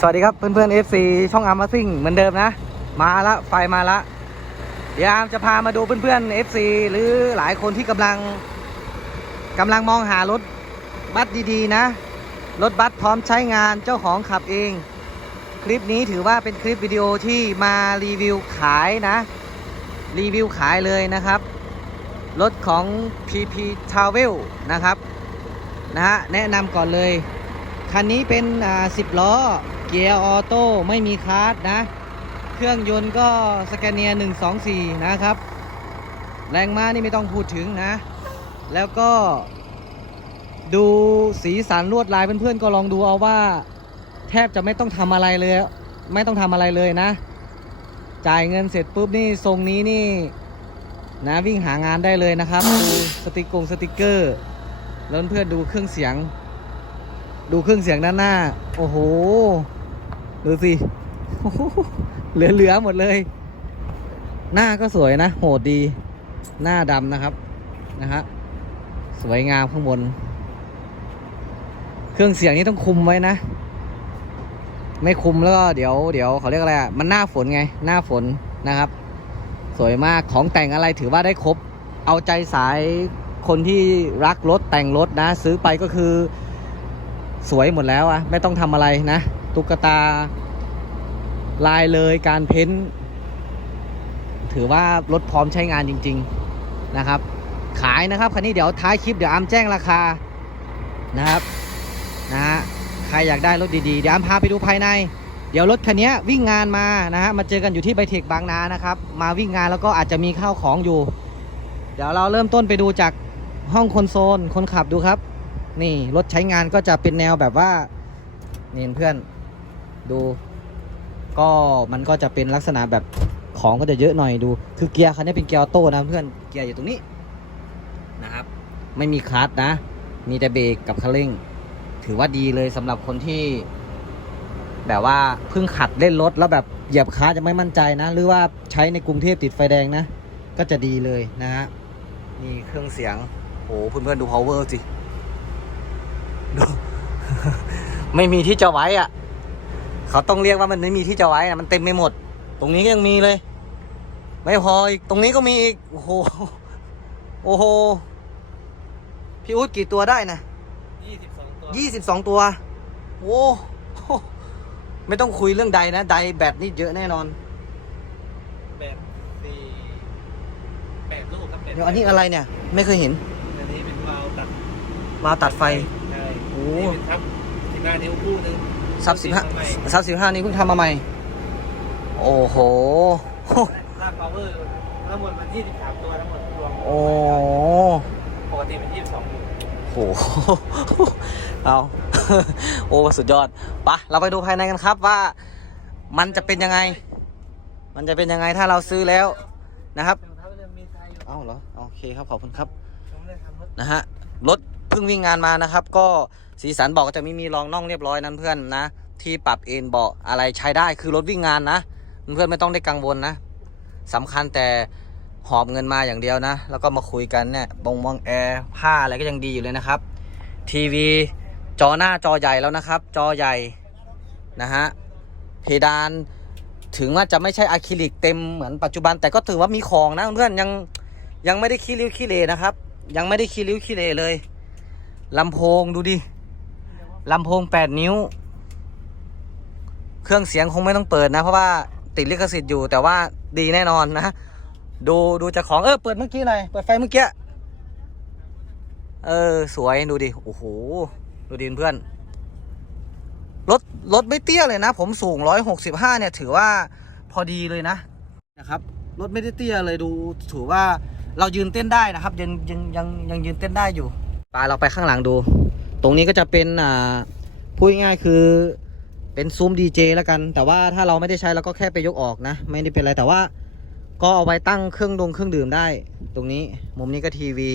สวัสดีครับเพื่อนๆ FC ช่องอาร์มาซิ่งเหมือนเดิมนะ มาละไฟมาละ เดี๋ยวอาร์มจะพามาดูเพื่อนๆ FC หรือหลายคนที่กำลังกำลังมองหารถบัสดีๆนะ รถบัสพร้อมใช้งานเจ้าของขับเอง คลิปนี้ถือว่าเป็นคลิปวิดีโอที่มารีวิวขายนะ รีวิวขายเลยนะครับ รถของ PP Travel นะครับนะฮะแนะนำก่อนเลย คันนี้เป็นอ่า10 ล้อ เกียร์ออโต้ไม่มีคาร์ดนะ เครื่องยนต์ก็สแกเนีย124 นะครับ แรงม้านี่ไม่ต้องพูดถึงนะ แล้วก็ ดูสีสันลวดลายเพื่อนๆก็ลองดูเอาว่า แทบจะไม่ต้องทำอะไรเลย ไม่ต้องทำอะไรเลยนะ จ่ายเงินเสร็จปุ๊บนี่ทรงนี้นี่นะวิ่งหางานได้เลยนะครับ ดูสติกกงสติกเกอร์ แล้วเพื่อนดูเครื่องเสียง ดูเครื่องเสียงด้านหน้า โอ้โห ดูสิเหลือๆหมดเลย หน้าก็สวยนะ โหดดี หน้าดำนะครับ นะฮะ สวยงามข้างบน เครื่องเสียงนี้ต้องคุมไว้นะ ไม่คุมแล้วก็เดี๋ยวเดี๋ยวเขาเรียกอะไรอะ มันหน้าฝนไง หน้าฝนนะครับ สวยมาก ของแต่งอะไรถือว่าได้ครบ เอาใจสายคนที่รักรถแต่งรถนะ ซื้อไปก็คือ สวยหมดแล้วอะไม่ต้องทำอะไรนะ ตุ๊กตา ลายเลยการเพ้นถือว่ารถพร้อมใช้งานจริง ๆนะครับ ขายนะครับคันนี้เดี๋ยวท้ายคลิปเดี๋ยวอามแจ้งราคานะครับนะฮะใครอยากได้รถดีๆ เดี๋ยวอามพาไปดูภายใน เดี๋ยวรถคันนี้วิ่งงานมานะฮะมาเจอกันอยู่ที่ไบเทคบางนานะครับมาวิ่งงานแล้วก็อาจจะมีข้าวของอยู่ เดี๋ยวเราเริ่มต้นไปดูจากห้องคอนโซลคนขับดูครับ นี่รถใช้งานก็จะเป็นแนวแบบว่านี่เพื่อนดู ก็มันก็จะเป็นลักษณะแบบของก็จะเยอะหน่อยดู คือเกียร์คันนี้เป็นเกียร์ออโต้นะเพื่อนเกียร์อยู่ตรงนี้นะครับ ไม่มีคลัตช์นะ มีแต่เบรกกับคันเร่ง ถือว่าดีเลยสำหรับคนที่ แบบว่าเพิ่งขัดเล่นรถแล้วแบบเหยียบคลัตช์จะไม่มั่นใจนะ หรือว่าใช้ในกรุงเทพติดไฟแดงนะ ก็จะดีเลยนะฮะนี่เครื่องเสียงโอ้เพื่อนๆดู power สิดูไม่มีที่จะไว้อะ เขาต้องเรียกว่ามันไม่มีที่จะไว้นะมันเต็มไปหมด ตรงนี้ก็ยังมีเลย ไม่พออีกตรงนี้ก็มีอีกโอ้โหโอ้โหพี่อุ๊ดกี่ตัวได้นะ22ตัวยี่สิบสองตัวโอ้โหไม่ต้องคุยเรื่องใดนะใดแบตนี่เยอะแน่นอนแบบสี่แปดลูกครับแปเดี๋ยวอันนี้อะไรเนี่ย ไม่เคยเห็นอันนี้เป็นวาล์วตัดมาตัดไฟใช่โอ้นี่เป็นทับสิบห้านิ้วคู่หนึง ซับสิบห้าทำไมซับสิบห้านี้เพิ่งทำมาใหม่ โอ้โหลากพาวเวอร์ทั้งหมดมัน23ตัวทั้งหมดรวมโอ้ปกติเป็น22อยู่โหเอาโอ้สุดยอดปะเราไปดูภายในกันครับว่า มันจะเป็นยังไง มันจะเป็นยังไงถ้าเราซื้อแล้วนะครับรองเท้าเรื่องมีไทยอยู่เอ้าเหรอโอเคครับขอบคุณครับผมไม่ได้ทำรถนะฮะรถเพิ่งวิ่งงานมานะครับ ก็ สีสันเบอกจะไม่มีรองน่องเรียบร้อยนั้นเพื่อนนะ ที่ปรับเอนเบาะอะไรใช้ได้คือรถวิ่งงานนะ เพื่อนไม่ต้องได้กังวลนะสำคัญแต่หอบเงินมาอย่างเดียวนะ แล้วก็มาคุยกันเนี่ยบงมองแอร์ผ้าอะไรก็ยังดีอยู่เลยนะครับ ทีวีจอหน้าจอใหญ่แล้วนะครับ จอใหญ่นะฮะเพดานถึงว่าจะไม่ใช่อะคริลิกเต็มเหมือนปัจจุบันแต่ก็ถือว่ามีของนะเพื่อนยังยังไม่ได้ขี้ริ้วขี้เลนะครับ ยังไม่ได้ขี้ริ้วขี้เลเลยลำโพงดูดิ ลำโพง 8 นิ้ว เครื่องเสียงคงไม่ต้องเปิดนะ เพราะว่าติดลิขสิทธิ์อยู่ แต่ว่าดีแน่นอนนะ ดูดูจากของเออเปิดเมื่อกี้หน่อยเปิดไฟเมื่อกี้เออ สวยดูดิโอ้โหดูดิเพื่อนรถรถไม่เตี้ยเลยนะ ผมสูง 165 เนี่ย ถือว่าพอดีเลยนะนะครับรถไม่ได้เตี้ยเลยดู ถือว่าเรายืนเต้นได้นะครับ ยังยังยังยังยืนเต้นได้อยู่ไปเราไปข้างหลังดู ตรงนี้ก็จะเป็นอ่าพูดง่ายๆคือเป็นซุ้มดีเจแล้วกัน แต่ว่าถ้าเราไม่ได้ใช้เราก็แค่ไปยกออกนะ ไม่ได้เป็นอะไรแต่ว่าก็เอาไว้ตั้งเครื่องดงเครื่องดื่มได้ ตรงนี้มุมนี้ก็ทีวี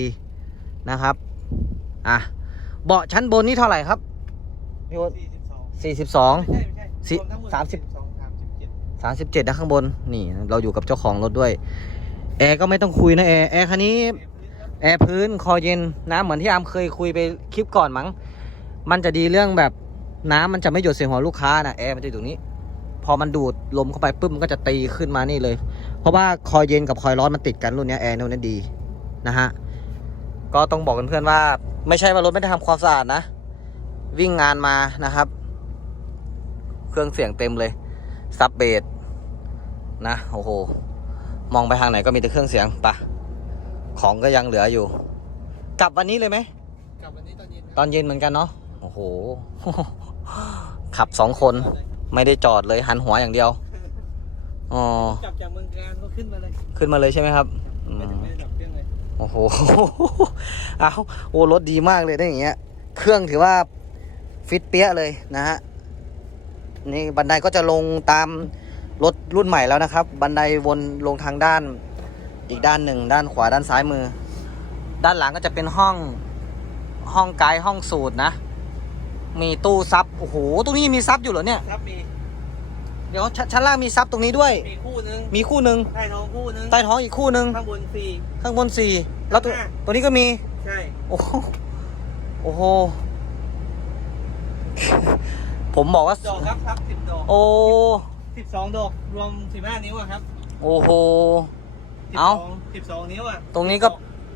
นะครับอะเบาะชั้นบนนี่เท่าไหร่ครับพี่โอ๊ต42สี่สิบสองไม่ใช่ไม่ใช่สิรวมทั้งหมดสามสิบ32สามสิบเจ็ดนะข้างบนนี่เราอยู่กับเจ้าของรถด้วย แอร์ก็ไม่ต้องคุยนะแอร์แอร์คันนี้37 แอร์พื้นคอเย็นนะเหมือนที่อามเคยคุยไปคลิปก่อนมั้ง มันจะดีเรื่องแบบน้ำมันจะไม่หยดใส่หัวลูกค้านะแอร์มันจะอยู่ตรงนี้ พอมันดูดลมเข้าไปปุ๊บมันก็จะตีขึ้นมานี่เลย เพราะว่าคอยเย็นกับคอยร้อนมันติดกันรุ่นนี้แอร์รุ่นนี้ดีนะฮะก็ต้องบอกเพื่อนๆว่า ไม่ใช่ว่ารถไม่ได้ทำความสะอาดนะ วิ่งงานมานะครับ เครื่องเสียงเต็มเลยซับเบสนะโอ้โหมองไปทางไหนก็มีแต่เครื่องเสียงปะ ของก็ยังเหลืออยู่ กลับวันนี้เลยไหมกลับวันนี้ตอนเย็นครับตอนเย็นเหมือนกันเนาะโอ้โห ขับสองคนไม่ได้จอดเลยหันหัวอย่างเดียวอ๋อกลับจากเมืองการก็ขึ้นมาเลย ขึ้นมาเลยใช่ไหมครับอืไม่ได้มไม่ได้ดับเครื่องเลยโอ้โหเอาโอ้รถดีมากเลยได้อย่างเงี้ย เครื่องถือว่าฟิตเปี้ยเลยนะฮะนี่บันไดก็จะลงตามรถรุ่นใหม่แล้วนะครับ บันไดวนลงทางด้าน อีกด้านหนึ่งด้านขวาด้านซ้ายมือ ด้านหลังก็จะเป็นห้องห้องไกด์ห้องสูตรนะ มีตู้ซับโอ้โหตรงนี้มีซับอยู่เหรอเนี่ยครับมีเดี๋ยวชนชั้นล่างมีซับตรงนี้ด้วย มีคู่นึงมีคู่หนึ่งใต้ท้องคู่นึงใต้ท้องอีกคู่หนึ่งข้างบนสี่ข้างบนสี่แล้วตัวข้างหน้าตัวนี้ก็มีใช่โอ้โหโอ้โหผมบอกว่าดอกครับครับสิบดอกโอ้สิบสองดอกรวมสิบห้านิ้วอะครับ โอ้โหสิบ เอ้าสองสิบสองนิ้วอะตรงนี้ก็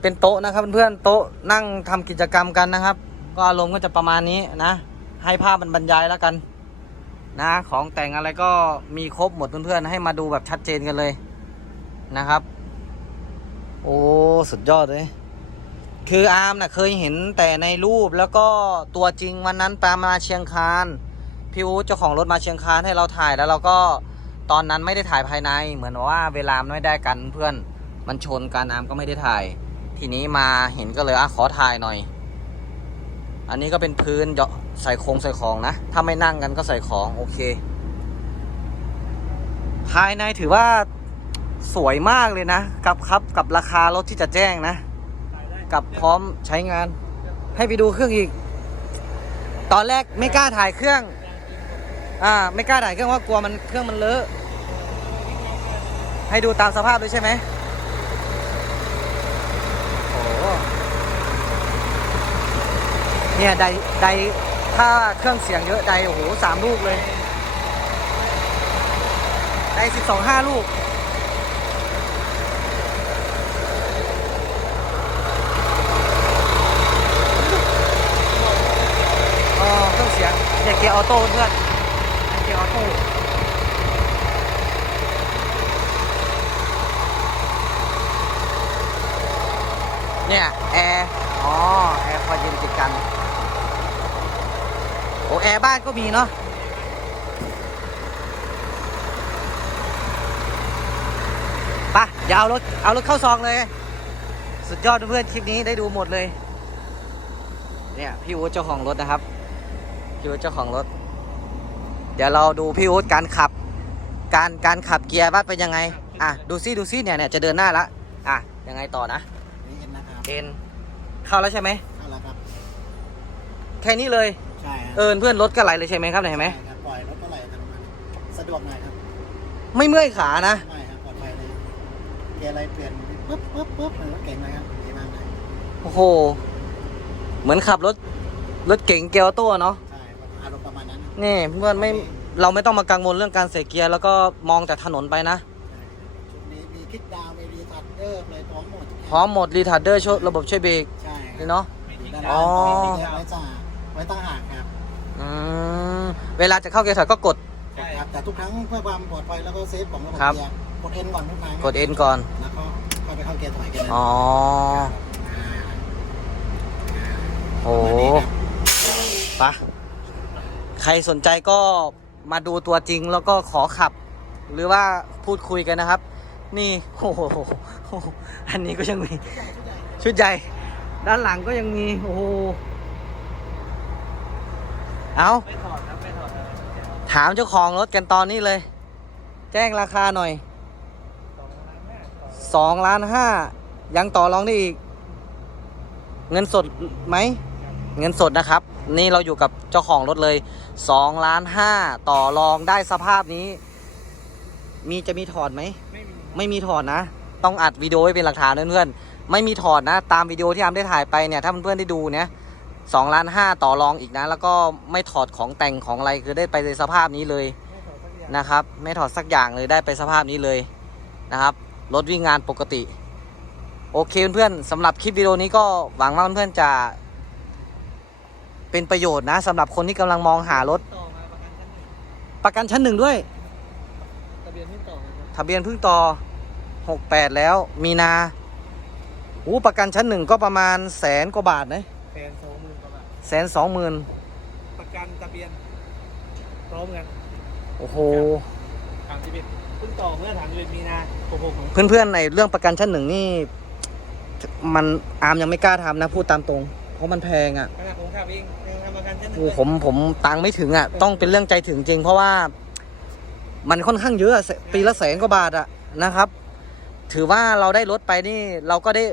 เป็นโต๊ะนะครับเพื่อนๆโต๊ะนั่งทำกิจกรรมกันนะครับ ก็อารมณ์ก็จะประมาณนี้นะ ให้ภาพมันบรรยายแล้วกันนะของแต่งอะไรก็มีครบหมดเพื่อนๆให้มาดูแบบชัดเจนกันเลยนะครับ โอ้สุดยอดเลย คืออาร์มน่ะเคยเห็นแต่ในรูปแล้วก็ตัวจริงวันนั้นปามาเชียงคานพี่อู๊ดเจ้าของรถมาเชียงคานให้เราถ่ายแล้วเราก็ ตอนนั้นไม่ได้ถ่ายภายใน เหมือนว่าเวลามันไม่ได้กันเพื่อนมันชนกันอาร์มก็ไม่ได้ถ่าย ทีนี้มาเห็นก็เลยอะขอถ่ายหน่อย อันนี้ก็เป็นพื้นเยาะใส่โครงใส่ของนะ ถ้าไม่นั่งกันก็ใส่ของโอเค ภายในถือว่าสวยมากเลยนะ กับครับกับราคารถที่จะแจ้งนะ กับพร้อมใช้งาน ให้ไปดูเครื่องอีก ตอนแรกไม่กล้าถ่ายเครื่อง อ่าไม่กล้าถ่ายเครื่องว่ากลัวมันเครื่องมันเลอะให้ดูตามสภาพเลยใช่ไหมโอ้โหเนี่ยไดไดถ้าเครื่องเสียงเยอะไดโอ้โหสามลูกเลยไดสิบสองห้าลูกอ๋อเครื่องเสียงเนี่ยเกียร์ออโต้เพื่อน เกียร์ออโต้เนี่ยแอร์อ๋อแอร์พอเย็นติดกัน โอ้แอร์บ้านก็มีเนาะปะอย่าเอารถ เอารถเข้าซองเลย สุดยอดเพื่อนคลิปนี้ได้ดูหมดเลย เนี่ย พี่อู๊ดเจ้าของรถนะครับ พี่อู๊ดเจ้าของรถ เดี๋ยวเราดูพี่อู๊ดการขับ การการขับเกียร์ว่าเป็นยังไง อะดูซิดูซิเนี่ยเนี่ยจะเดินหน้าละอะยังไงต่อนะนี่เอ็นนะครับเอ็นเข้าแล้วใช่ไหมเข้าแล้วครับแค่นี้เลยใช่ครับเอินเพื่อนรถก็ไหลเลยใช่ไหมครับเนี่ยเห็นไหมใช่ครับปล่อยรถเท่าไหร่อัตโนมัติสะดวกหน่อยครับไม่เมื่อยขานะไม่ครับปลอดภัยเลยเกียร์อะไรเปลี่ยนปุ๊บปุ๊บปุ๊บเหมือนรถเก่งเลยครับดีมากเลยโอ้โห เหมือนขับรถรถเก๋งเกียร์ออโต้เนาะในั้นนี่เพื่อนไม่เราไม่ต้องมากังวลเรื่องการใส่เกียร์แล้วก็มองแต่ถนนไปนะชุดนี้มีคิดดาวน์มีรีทัดเดอร์เลยพร้อมหมดทุกอย่างพร้อมหมดรีทาร์เดอร์ช่วยระบบช่วยเบรกใช่คนี่รับเนาะไม่ทิ้งด้านดาล่างอ๋อมีที่ไว้จ่าไว้ตั้งหากครับอืมเวลาจะเข้าเกียร์ถอยก็กด ใช่ ครับ แต่ทุกครั้งเพื่อความปลอดภัยแล้วก็เซฟของระบบครับ เกียร์กดเอ็นก่อนทุกครั้งกดเอ็นก่อน แล้วก็เข้าไปเข้าเกียร์ถอยกันเลยอ๋อ โอ้ประมาณนี้ครับปะ ใครสนใจก็มาดูตัวจริงแล้วก็ขอขับ หรือว่าพูดคุยกันนะครับ นี่โอ้โหอันนี้ก็ยังมี ชุดใหญ่ ด้านหลังก็ยังมี โอ้โหเอาถามเจ้าของรถกันตอนนี้เลย แจ้งราคาหน่อยสองล้านห้ายังต่อรองได้อีก เงินสดไหม เงินสดนะครับ นี่เราอยู่กับเจ้าของรถเลยสองล้านห้าต่อรองได้สภาพนี้ มีจะมีถอดไหม ไม่มีไม่มีถอดนะ ต้องอัดวิดีโอไว้เป็นหลักฐานเพื่อนๆไม่มีถอดนะ ตามวิดีโอที่อามได้ถ่ายไปเนี่ยถ้าเพื่อนๆได้ดูเนี่ยสองล้านห้าต่อรองอีกนะ แล้วก็ไม่ถอดของแต่งของอะไรคือได้ไปในสภาพนี้เลยไม่ถอดสักอย่างนะครับ ไม่ถอดสักอย่างเลยได้ไปสภาพนี้เลยนะครับ รถวิ่งงานปกติ โอเคเพื่อนๆสำหรับคลิปวิดีโอนี้ก็หวังว่าเพื่อนๆจะ เป็นประโยชน์นะสำหรับคนที่กำลังมองหารถ ต่อมาประกันชั้นหนึ่งประกันชั้นหนึ่งด้วย ทะเบียนที่ต่อมาครับทะเบียนเพิ่งต่อหกแปดแล้ว มีนาอู้ประกันชั้นหนึ่งก็ประมาณแสนกว่าบาทนะแสนสองหมื่นกว่าบาทแสนสองหมื่นประกันทะเบียนพร้อมกันโอ้โหถามทะเบียนเพิ่งต่อเมื่อถามทะเบียนมีนาหกหกของเพื่อนๆในเรื่องประกันชั้นหนึ่งนี่ มันอาร์มยังไม่กล้าทำนะ พูดตามตรง เพราะมันแพงอะ่ะขนาดผมขับเองยังทำประกันชั้นหนึ่งโอ้เลยผมผมตังค์ไม่ถึงอะ่ะ ต้องเป็นเรื่องใจถึงจริง เพราะว่า มันค่อนข้างเยอะอะปีละแสนกว่าบาทอะ่ะนะครับ ถือว่าเราได้รถไปนี่ เราก็ได้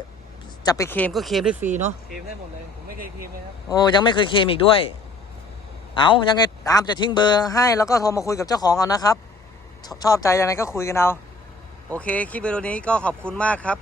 จะไปเคลมก็เคลมได้ฟรีเนาะ เคลมได้หมดเลย ผมไม่เคยเคลมเลยครับ โอ้ยังไม่เคยเคลมอีกด้วย เอายังไงอาร์มจะทิ้งเบอร์ให้แล้วก็โทรมาคุยกับเจ้าของเอานะครับชชอบใจยังไงก็คุยกันเอา โอเค คลิปวิดีโอนี้ก็ขอบคุณมากครับ